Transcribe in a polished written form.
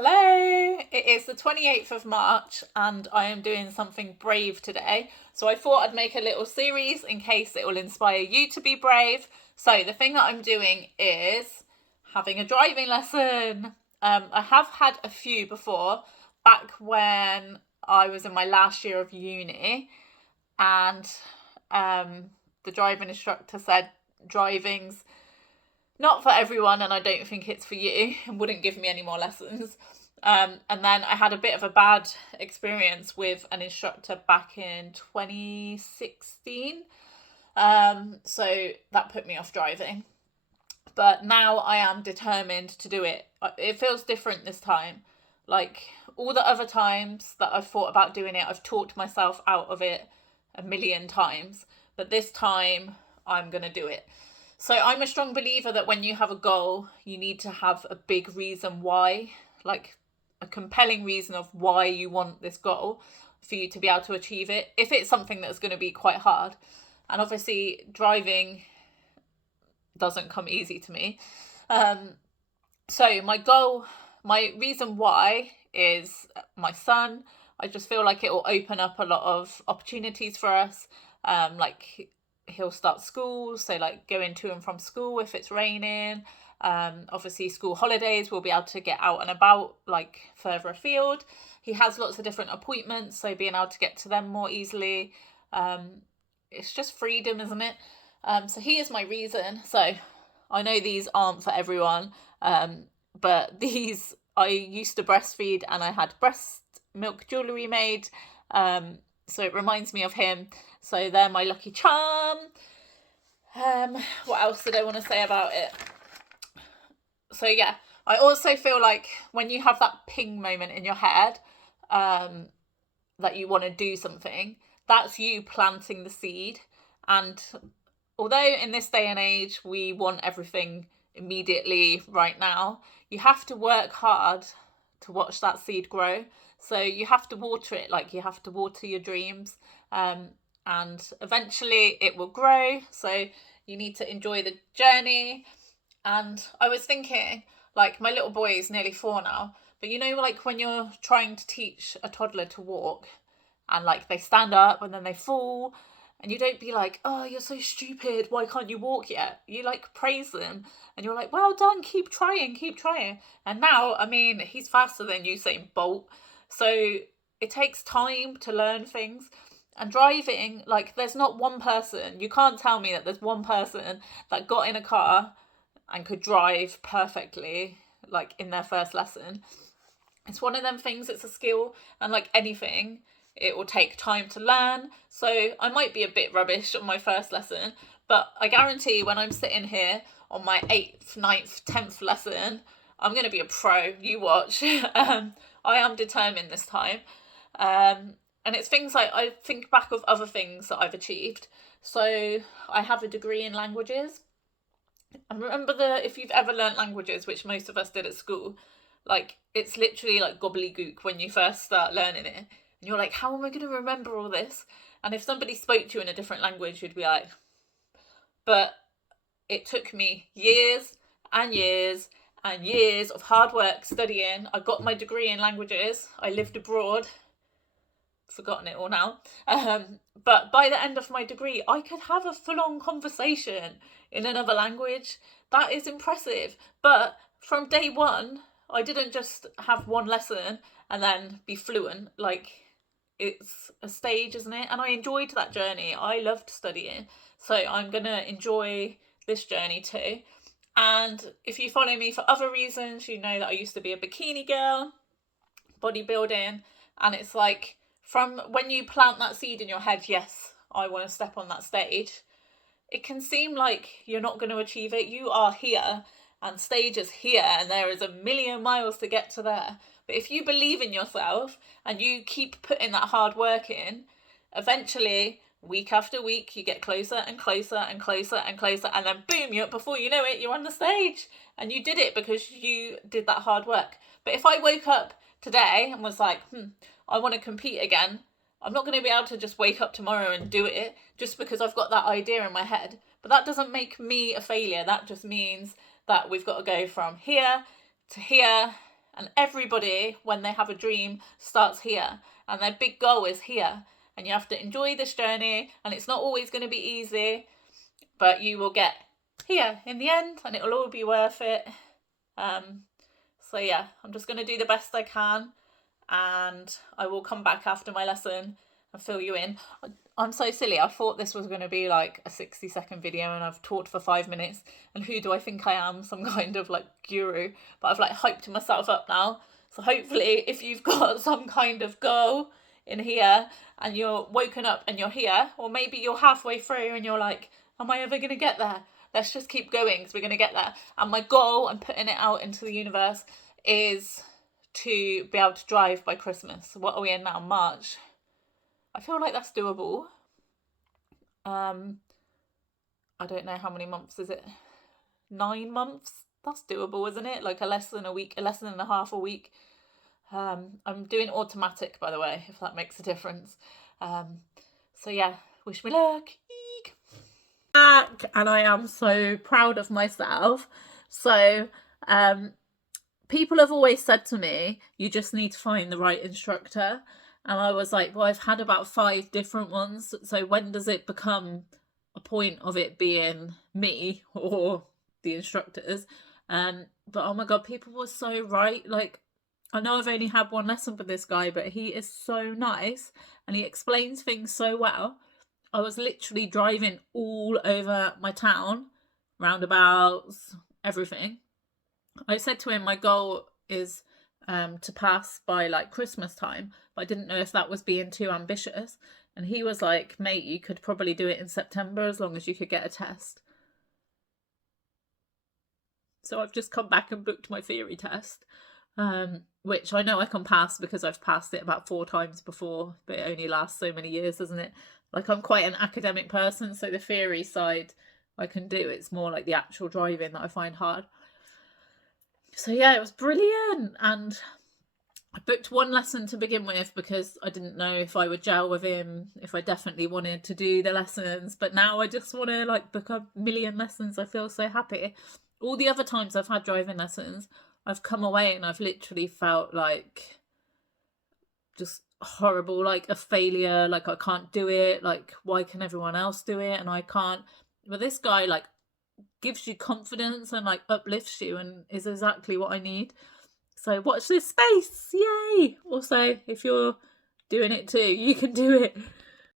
Hello, it is the 28th of March and I am doing something brave today. So I thought I'd make a little series in case it will inspire you to be brave. So the thing that I'm doing is having a driving lesson. I have had a few before, back when I was in my last year of uni, and the driving instructor said driving's not for everyone, and I don't think it's for you, and wouldn't give me any more lessons. And then I had a bit of a bad experience with an instructor back in 2016. So that put me off driving. But now I am determined to do it. It feels different this time. Like all the other times that I've thought about doing it, I've talked myself out of it a million times. But this time I'm going to do it. So I'm a strong believer that when you have a goal, you need to have a big reason why, like a compelling reason of why you want this goal for you to be able to achieve it. If it's something that's going to be quite hard. And obviously driving doesn't come easy to me. So my reason why is my son. I just feel like it will open up a lot of opportunities for us. Like he'll start school, so like going to and from school if it's raining. Obviously school holidays, we'll be able to get out and about, like further afield. He has lots of different appointments, so being able to get to them more easily. It's just freedom, isn't it? So he is my reason. So I know these aren't for everyone, but these, I used to breastfeed and I had breast milk jewellery made. So it reminds me of him. So they're my lucky charm. What else did I want to say about it? So yeah, I also feel like when you have that ping moment in your head, that you want to do something, that's you planting the seed. And although in this day and age we want everything immediately right now, you have to work hard to watch that seed grow. So you have to water it, like you have to water your dreams, and eventually it will grow. So you need to enjoy the journey. And I was thinking, like, my little boy is nearly 4 now, but you know, like when you're trying to teach a toddler to walk and like they stand up and then they fall, and you don't be like, oh, you're so stupid, why can't you walk yet? You like praise them and you're like, well done, keep trying, keep trying. And now, I mean, he's faster than Usain Bolt. So it takes time to learn things. And driving, like, there's not one person, you can't tell me that there's one person that got in a car and could drive perfectly, like in their first lesson. It's one of them things, it's a skill, and like anything, it will take time to learn. So I might be a bit rubbish on my first lesson, but I guarantee when I'm sitting here on my 8th, 9th, 10th lesson, I'm going to be a pro. You watch. I am determined this time. And it's things like, I think back of other things that I've achieved. So I have a degree in languages. And remember, if you've ever learnt languages, which most of us did at school, like it's literally like gobbledygook when you first start learning it. And you're like, how am I going to remember all this? And if somebody spoke to you in a different language, you'd be like, but it took me years and years and years of hard work studying. I got my degree in languages. I lived abroad. Forgotten it all now. But by the end of my degree, I could have a full-on conversation in another language. That is impressive. But from day one, I didn't just have one lesson and then be fluent. Like, it's a stage, isn't it? And I enjoyed that journey. I loved studying. So I'm going to enjoy this journey too. And if you follow me for other reasons, you know that I used to be a bikini girl, bodybuilding, and it's like, from when you plant that seed in your head, yes, I want to step on that stage, it can seem like you're not going to achieve it. You are here, and stage is here, and there is a million miles to get to there. But if you believe in yourself and you keep putting that hard work in, eventually, week after week, you get closer and closer and closer and closer, and then boom, before you know it, you're on the stage. And you did it because you did that hard work. But if I woke up today and was like, I want to compete again, I'm not going to be able to just wake up tomorrow and do it just because I've got that idea in my head. But that doesn't make me a failure. That just means that we've got to go from here to here And everybody, when they have a dream, starts here, and their big goal is here. And you have to enjoy this journey, and it's not always going to be easy, but you will get here in the end, and it'll all be worth it. So yeah, I'm just going to do the best I can, and I will come back after my lesson and fill you in. I'm so silly. I thought this was going to be like a 60-second video, and I've talked for 5 minutes. And who do I think I am? Some kind of like guru. But I've like hyped myself up now. So hopefully, if you've got some kind of goal in here and you're woken up and you're here, or maybe you're halfway through and you're like, am I ever going to get there? Let's just keep going, because we're going to get there. And my goal, I'm putting it out into the universe, is to be able to drive by Christmas. What are we in now? March. I feel like that's doable. I don't know how many months is it. 9 months? That's doable, isn't it? Like a lesson a week, a lesson and a half a week. I'm doing automatic, by the way, if that makes a difference. So yeah, wish me luck. Eek. Back, and I am so proud of myself. So people have always said to me, you just need to find the right instructor. And I was like, well, I've had about 5 different ones. So when does it become a point of it being me or the instructors? But oh my God, people were so right. Like, I know I've only had 1 lesson with this guy, but he is so nice and he explains things so well. I was literally driving all over my town, roundabouts, everything. I said to him, my goal is to pass by like Christmas time, but I didn't know if that was being too ambitious. And he was like, mate, you could probably do it in September as long as you could get a test. So I've just come back and booked my theory test, which I know I can pass because I've passed it about 4 times before, but it only lasts so many years, doesn't it? Like, I'm quite an academic person, so the theory side I can do. It's more like the actual driving that I find hard. So yeah, it was brilliant. And I booked 1 lesson to begin with because I didn't know if I would gel with him, if I definitely wanted to do the lessons. But now I just want to like book a million lessons. I feel so happy. All the other times I've had driving lessons, I've come away and I've literally felt like just horrible, like a failure, like I can't do it, like why can everyone else do it and I can't. But this guy like gives you confidence and like uplifts you and is exactly what I need. So watch this space, yay! Also, if you're doing it too, you can do it.